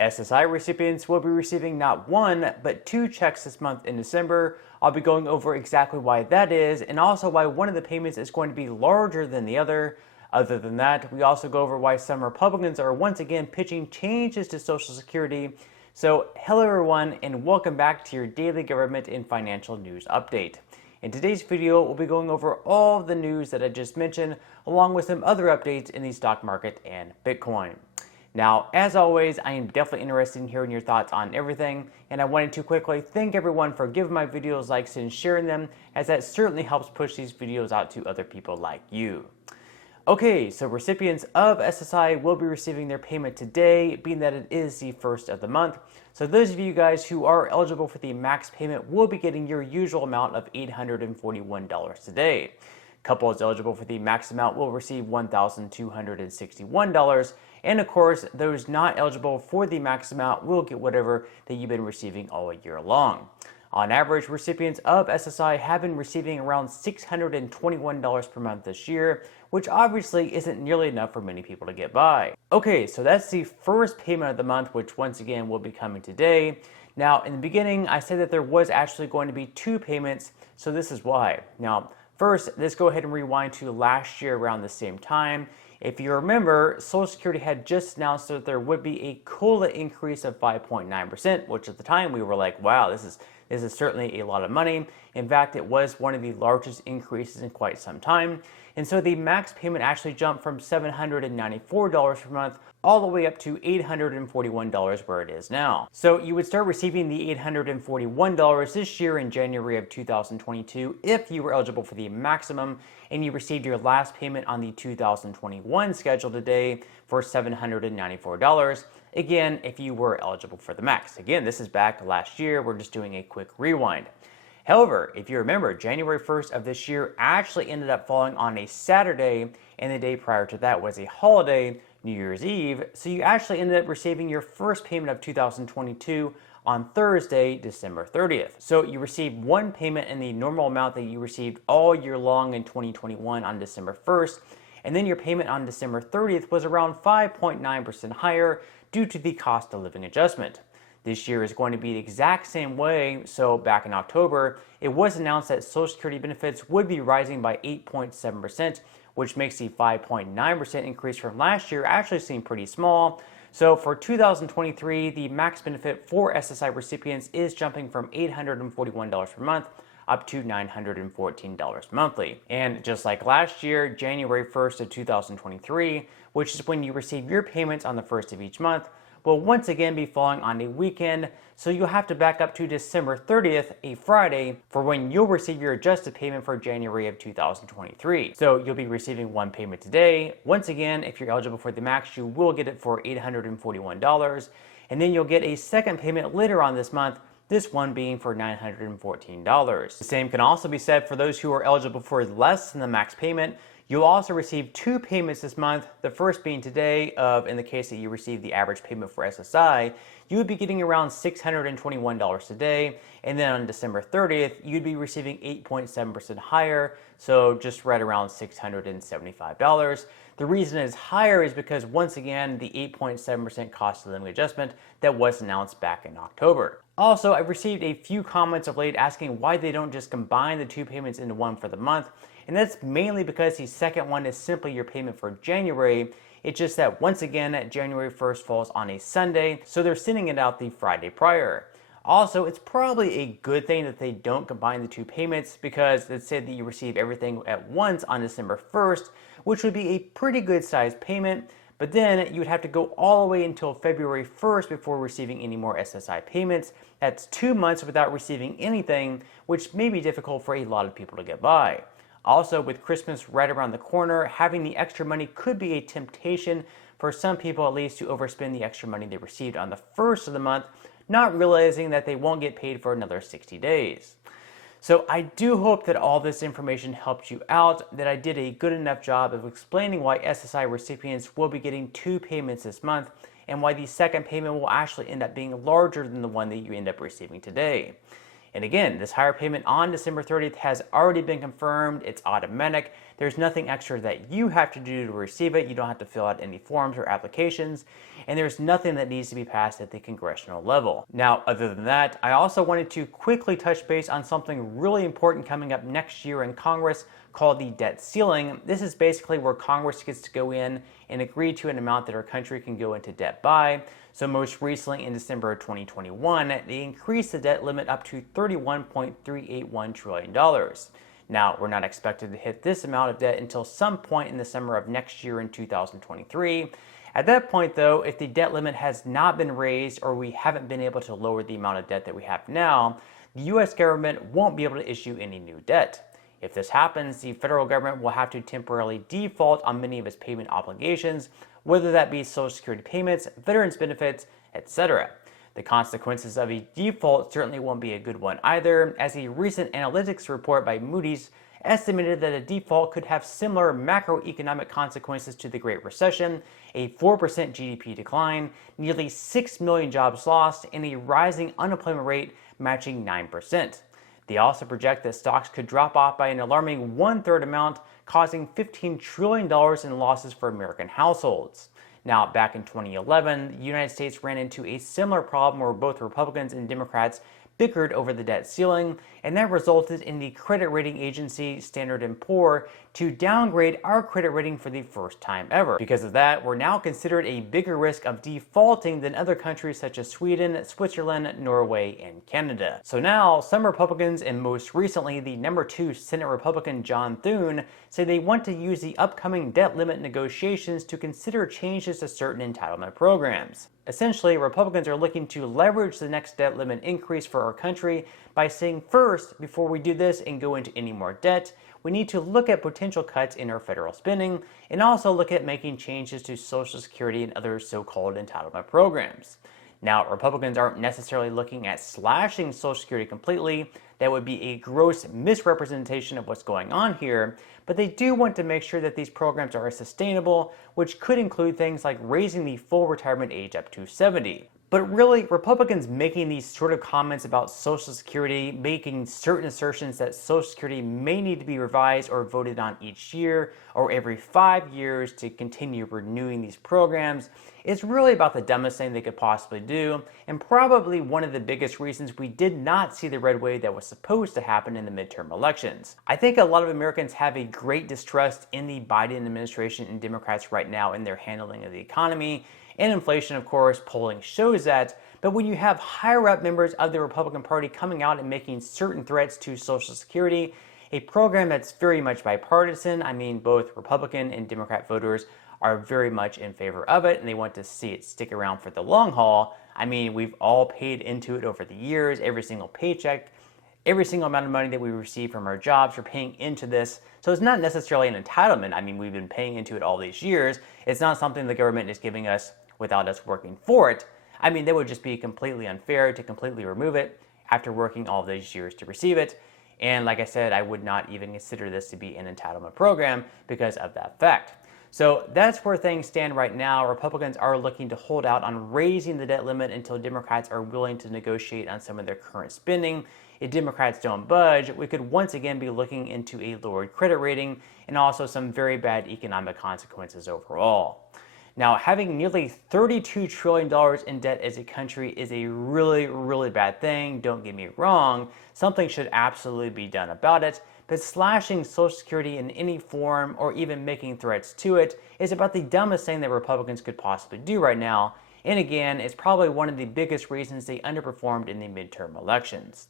SSI recipients will be receiving not one, but two checks this month in December. I'll be going over exactly why that is, and also why one of the payments is going to be larger than the other. Other than that, we also go over why some Republicans are once again pitching changes to Social Security. So, hello everyone, and welcome back to your daily government and financial news update. In today's video, we'll be going over all the news that I just mentioned, along with some other updates in the stock market and Bitcoin. Now, as always, I am definitely interested in hearing your thoughts on everything, and I wanted to quickly thank everyone for giving my videos likes and sharing them, as that certainly helps push these videos out to other people like you. Okay, so recipients of SSI will be receiving their payment today, being that it is the first of the month. So those of you guys who are eligible for the max payment will be getting your usual amount of $841 today. Couples eligible for the max amount will receive $1,261, and of course, those not eligible for the max amount will get whatever that you've been receiving all year long. On average, recipients of SSI have been receiving around $621 per month this year, which obviously isn't nearly enough for many people to get by. Okay, so that's the first payment of the month, which once again will be coming today. Now, in the beginning, I said that there was actually going to be two payments, so this is why. Now, first, let's go ahead and rewind to last year around the same time. If you remember, Social Security had just announced that there would be a COLA increase of 5.9%, which at the time we were like, wow, this is certainly a lot of money. In fact, it was one of the largest increases in quite some time. And so the max payment actually jumped from $794 per month all the way up to $841 where it is now. So you would start receiving the $841 this year in January of 2022 if you were eligible for the maximum, and you received your last payment on the 2021 schedule today for $794. Again, if you were eligible for the max. Again, this is back last year. We're just doing a quick rewind. However, if you remember, January 1st of this year actually ended up falling on a Saturday, and the day prior to that was a holiday, New Year's Eve, so you actually ended up receiving your first payment of 2022 on Thursday, December 30th. So you received one payment in the normal amount that you received all year long in 2021 on December 1st, and then your payment on December 30th was around 5.9% higher due to the cost of living adjustment. This year is going to be the exact same way. So back in October, it was announced that Social Security benefits would be rising by 8.7%, which makes the 5.9% increase from last year actually seem pretty small. So for 2023, the max benefit for SSI recipients is jumping from $841 per month up to $914 monthly. And just like last year, January 1st of 2023, which is when you receive your payments on the first of each month, will once again be falling on a weekend, so you'll have to back up to December 30th, a Friday, for when you'll receive your adjusted payment for January of 2023. So you'll be receiving one payment today. Once again, if you're eligible for the max, you will get it for $841, and then you'll get a second payment later on this month, this one being for $914. The same can also be said for those who are eligible for less than the max payment. You'll also receive two payments this month, the first being today of, in the case that you receive the average payment for SSI, you would be getting around $621 today, and then on December 30th, you'd be receiving 8.7% higher, so just right around $675. The reason it's higher is because, once again, the 8.7% cost of living adjustment that was announced back in October. Also, I've received a few comments of late asking why they don't just combine the two payments into one for the month. And that's mainly because the second one is simply your payment for January. It's just that, once again, January 1st falls on a Sunday, so they're sending it out the Friday prior. Also, it's probably a good thing that they don't combine the two payments, because let's say that you receive everything at once on December 1st, which would be a pretty good sized payment, but then you would have to go all the way until February 1st before receiving any more SSI payments. That's 2 months without receiving anything, which may be difficult for a lot of people to get by. Also, with Christmas right around the corner, having the extra money could be a temptation for some people, at least, to overspend the extra money they received on the first of the month, not realizing that they won't get paid for another 60 days. So I do hope that all this information helped you out, that I did a good enough job of explaining why SSI recipients will be getting two payments this month, and why the second payment will actually end up being larger than the one that you end up receiving today. And again, this higher payment on December 30th has already been confirmed. It's automatic. There's nothing extra that you have to do to receive it. You don't have to fill out any forms or applications. And there's nothing that needs to be passed at the congressional level. Now, other than that, I also wanted to quickly touch base on something really important coming up next year in Congress called the debt ceiling. This is basically where Congress gets to go in and agree to an amount that our country can go into debt by. So most recently in December of 2021, they increased the debt limit up to $31.381 trillion. Now, we're not expected to hit this amount of debt until some point in the summer of next year in 2023. At that point, though, if the debt limit has not been raised or we haven't been able to lower the amount of debt that we have now, the U.S. government won't be able to issue any new debt. If this happens, the federal government will have to temporarily default on many of its payment obligations, whether that be Social Security payments, veterans benefits, etc. The consequences of a default certainly won't be a good one either, as a recent analytics report by Moody's estimated that a default could have similar macroeconomic consequences to the Great Recession, a 4% GDP decline, nearly 6 million jobs lost, and a rising unemployment rate matching 9%. They also project that stocks could drop off by an alarming one-third amount, causing $15 trillion in losses for American households. Now, back in 2011, the United States ran into a similar problem where both Republicans and Democrats bickered over the debt ceiling, and that resulted in the credit rating agency Standard & Poor to downgrade our credit rating for the first time ever. Because of that, we're now considered a bigger risk of defaulting than other countries such as Sweden, Switzerland, Norway, and Canada. So now, some Republicans, and most recently the number 2 Senate Republican John Thune, say they want to use the upcoming debt limit negotiations to consider changes to certain entitlement programs. Essentially, Republicans are looking to leverage the next debt limit increase for our country by saying, first, before we do this and go into any more debt, we need to look at potential cuts in our federal spending and also look at making changes to Social Security and other so-called entitlement programs. Now, Republicans aren't necessarily looking at slashing Social Security completely. That would be a gross misrepresentation of what's going on here, but they do want to make sure that these programs are sustainable, which could include things like raising the full retirement age up to 70. But really, Republicans making these sort of comments about Social Security, making certain assertions that Social Security may need to be revised or voted on each year or every 5 years to continue renewing these programs, is really about the dumbest thing they could possibly do, and probably one of the biggest reasons we did not see the red wave that was supposed to happen in the midterm elections. I think a lot of Americans have a great distrust in the Biden administration and Democrats right now in their handling of the economy. And inflation, of course, polling shows that. But when you have higher-up members of the Republican Party coming out and making certain threats to Social Security, a program that's very much bipartisan, I mean, both Republican and Democrat voters are very much in favor of it, and they want to see it stick around for the long haul. I mean, we've all paid into it over the years, every single paycheck, every single amount of money that we receive from our jobs, we're paying into this. So it's not necessarily an entitlement. I mean, we've been paying into it all these years. It's not something the government is giving us without us working for it. I mean, that would just be completely unfair to completely remove it after working all these years to receive it. And like I said, I would not even consider this to be an entitlement program because of that fact. So that's where things stand right now. Republicans are looking to hold out on raising the debt limit until Democrats are willing to negotiate on some of their current spending. If Democrats don't budge, we could once again be looking into a lowered credit rating and also some very bad economic consequences overall. Now, having nearly $32 trillion in debt as a country is a really, really bad thing. Don't get me wrong. Something should absolutely be done about it. But slashing Social Security in any form or even making threats to it is about the dumbest thing that Republicans could possibly do right now. And again, it's probably one of the biggest reasons they underperformed in the midterm elections.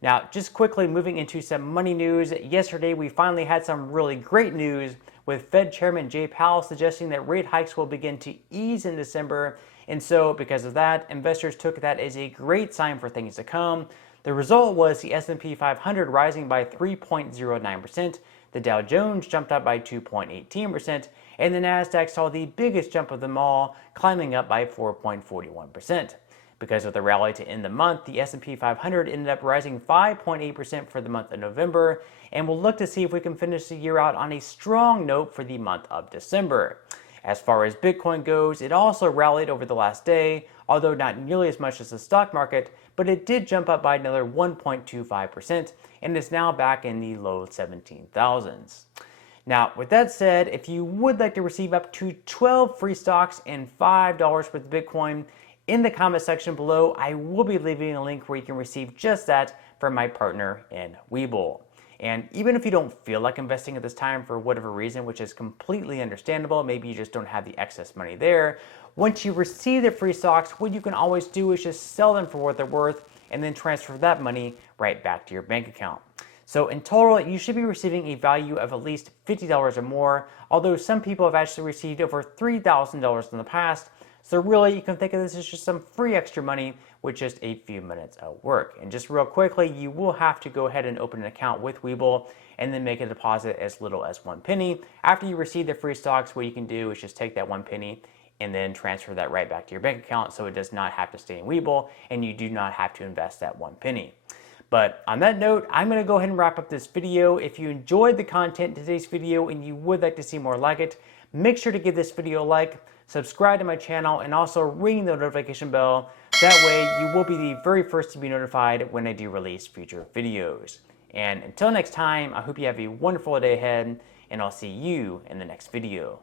Now, just quickly moving into some money news. Yesterday, we finally had some really great news with Fed Chairman Jay Powell suggesting that rate hikes will begin to ease in December. And so, because of that, investors took that as a great sign for things to come. The result was the S&P 500 rising by 3.09%, the Dow Jones jumped up by 2.18%, and the Nasdaq saw the biggest jump of them all, climbing up by 4.41%. Because of the rally to end the month, the S&P 500 ended up rising 5.8% for the month of November, and we'll look to see if we can finish the year out on a strong note for the month of December. As far as Bitcoin goes, it also rallied over the last day, although not nearly as much as the stock market, but it did jump up by another 1.25% and is now back in the low 17,000s. Now, with that said, if you would like to receive up to 12 free stocks and $5 worth of Bitcoin, in the comment section below, I will be leaving a link where you can receive just that from my partner in Webull. And even if you don't feel like investing at this time for whatever reason, which is completely understandable, maybe you just don't have the excess money there, once you receive the free stocks, what you can always do is just sell them for what they're worth and then transfer that money right back to your bank account. So in total, you should be receiving a value of at least $50 or more, although some people have actually received over $3,000 in the past. So really, you can think of this as just some free extra money with just a few minutes of work. And just real quickly, you will have to go ahead and open an account with Webull and then make a deposit as little as 1 penny. After you receive the free stocks, what you can do is just take that 1 penny and then transfer that right back to your bank account, so it does not have to stay in Webull and you do not have to invest that 1 penny. But on that note, I'm going to go ahead and wrap up this video. If you enjoyed the content in today's video and you would like to see more like it, make sure to give this video a like, subscribe to my channel, and also ring the notification bell. That way you will be the very first to be notified when I do release future videos. And until next time, I hope you have a wonderful day ahead, and I'll see you in the next video.